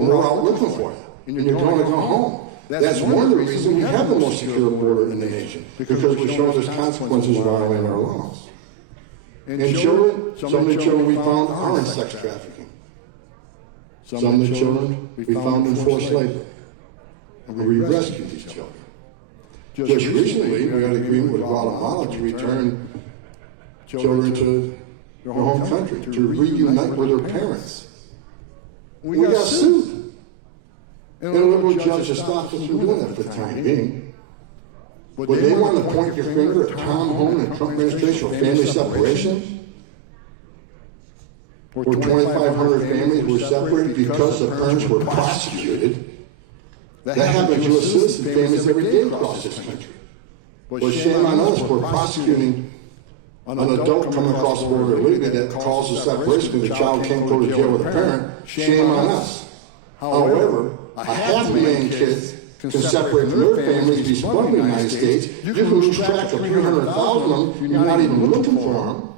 and we're out looking for you, and you're going to go home. That's one of the reasons we have the most secure border in the nation, because we show there's consequences for violating our laws. And children, some of the children we found are in sex trafficking. Some of the children we found in forced labor. And we rescued these children. Just recently, we got an agreement with Guatemala to return children to their home country, to reunite with their parents. We got sued. And a liberal judge has stopped us from doing that for the time being. But they want to point your finger at Tom Homan and Trump administration for family separation, where 2,500 families were separated because the parents were prosecuted. That happens to U.S. citizen families every day across this country. But shame on us for prosecuting an adult coming across the border illegally that causes separation because the child can't go to jail with a parent. Shame on us. However, a half a million kids can separate from their families, be smuggled in the United States. You can lose track of 300,000 of them. You're not even looking for them.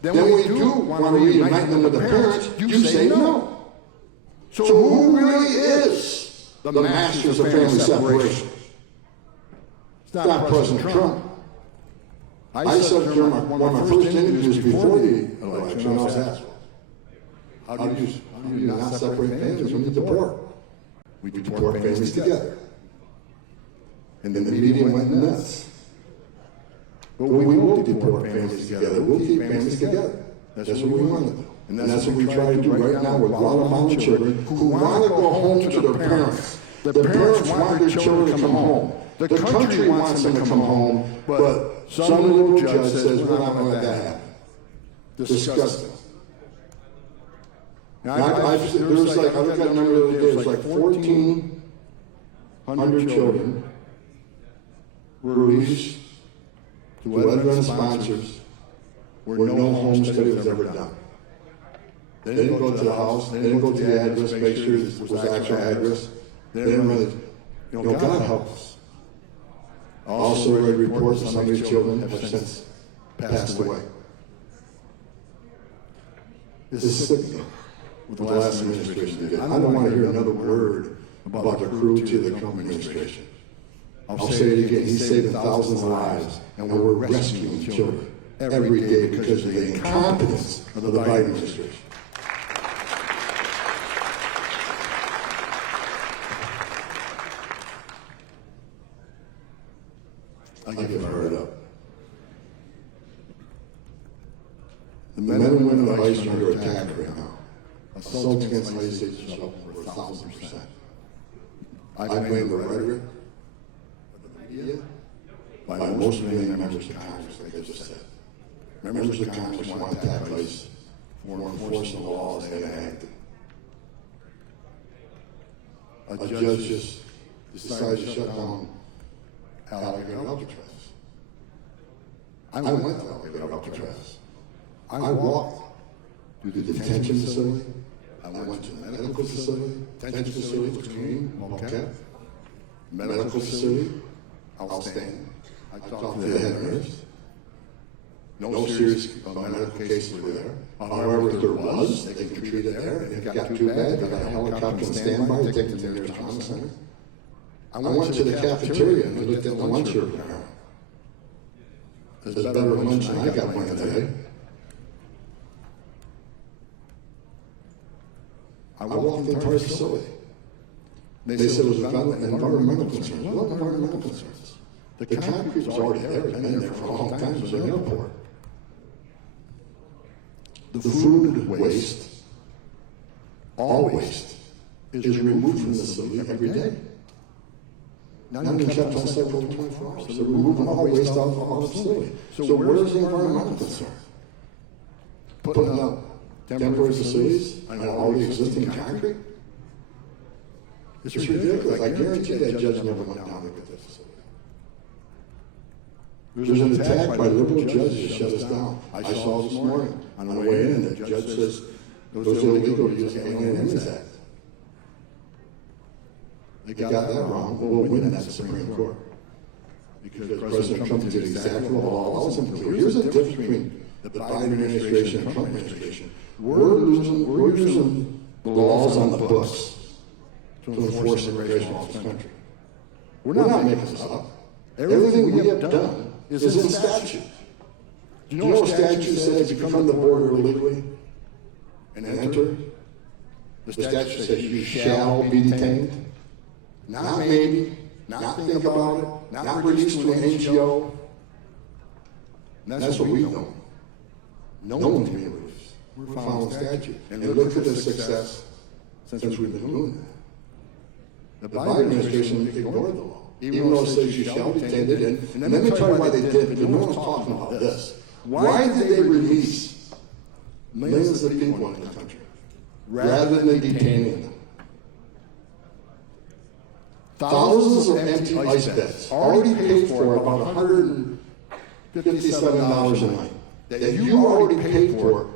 Then when we do want to reunite them with the parents, you say no. So who really is the masters of family separation? It's not President Trump. I said during one of my first interviews before the election, I was asked, how do you not separate families when you deport? We deport families together. And then the media went nuts. But we won't deport families together. We'll keep families together. That's what we want to do. And that's what we try to do right now with Guatemalan children who want to go home to their parents. The parents want their children to come home. The country wants them to come home, but some little judge says we're not going to let that happen. Disgusting. Now, I looked at the number the other day, it was like 1,400 children were released to veteran sponsors where no home study was ever done. They didn't go to the house, they didn't go to the address, make sure this was the actual address. They didn't really, God help us. Also read reports that some of these children have since passed away. This is sickening what the last administration did. I don't want to hear another word about the cruelty of the Trump administration. I'll say it again, he's saving thousands of lives, and we're rescuing children every day because of the incompetence of the Biden administration. I get fired up. The men and women of ICE are under attack right now. Assaults against ICE agents are up over 1,000%. I blame the rhetoric of the media by most of the members of Congress, like I just said. Members of Congress want to attack ICE for enforcing the laws they enacted. A judge just decided to shut down Alligator Alcatraz. I went to Alligator Alcatraz. I walked to the detention facility. I went to the medical facility. Detention facility was clean, well kept. Medical facility, outstanding. I talked to the head nurse. No serious medical cases were there. However, if there was, they can treat it there. And if it got too bad, they got a helicopter on standby to take them to the nearest trauma center. I went to the cafeteria and looked at the lunch here. There's better lunch than I got one today. I walked the entire facility. They said it was environmental concerns. What environmental concerns? The concrete was already there. It's been there for a long time. It was an airport. The food waste, all waste, is removed from the facility every day. Not even kept on site for 24 hours. So they're removing all waste out of the facility. So where's the environmental concern? Putting up temporary facilities on all the existing concrete? It's ridiculous. I guarantee that judge never went down and looked at this facility. There's an attack by liberal judges to shut us down. I saw this morning on the way in that the judge says it was illegal to use the Alien Enemies Act. They got that wrong. We'll win that Supreme Court. Because President Trump did exactly what all of them do. Here's the difference between the Biden administration and Trump administration. We're using the laws on the books to enforce immigration laws in this country. We're not making this up. Everything we have done is in statute. Do you know what statute says if you come to the border illegally and enter? The statute says you shall be detained. Not maybe, not think about it, not released to an NGO. And that's what we've done. No one's being released. We're following statute. And look at the success since we've been doing that. The Biden administration ignored the law, even though it says you shall be detained. And let me tell you why they did, because no one's talking about this. Why did they release millions of people in the country rather than detaining them? Thousands of empty ICE beds, already paid for about $157 a night, that you already paid for,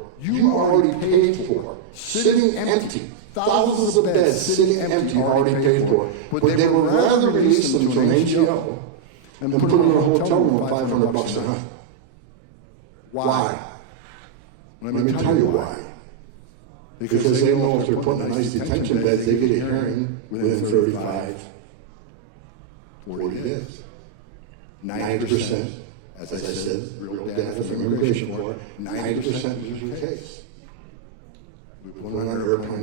sitting empty. Thousands of beds sitting empty, already paid for. But they would rather release them to an NGO and put them in a hotel room for $500 a night. Why? Let me tell you why. Because they know if they're putting in ICE detention beds, they get a hearing within 35, 40 days. 90%, as I said, real data from Immigration Court, 90% lose your case. We put them on an airplane.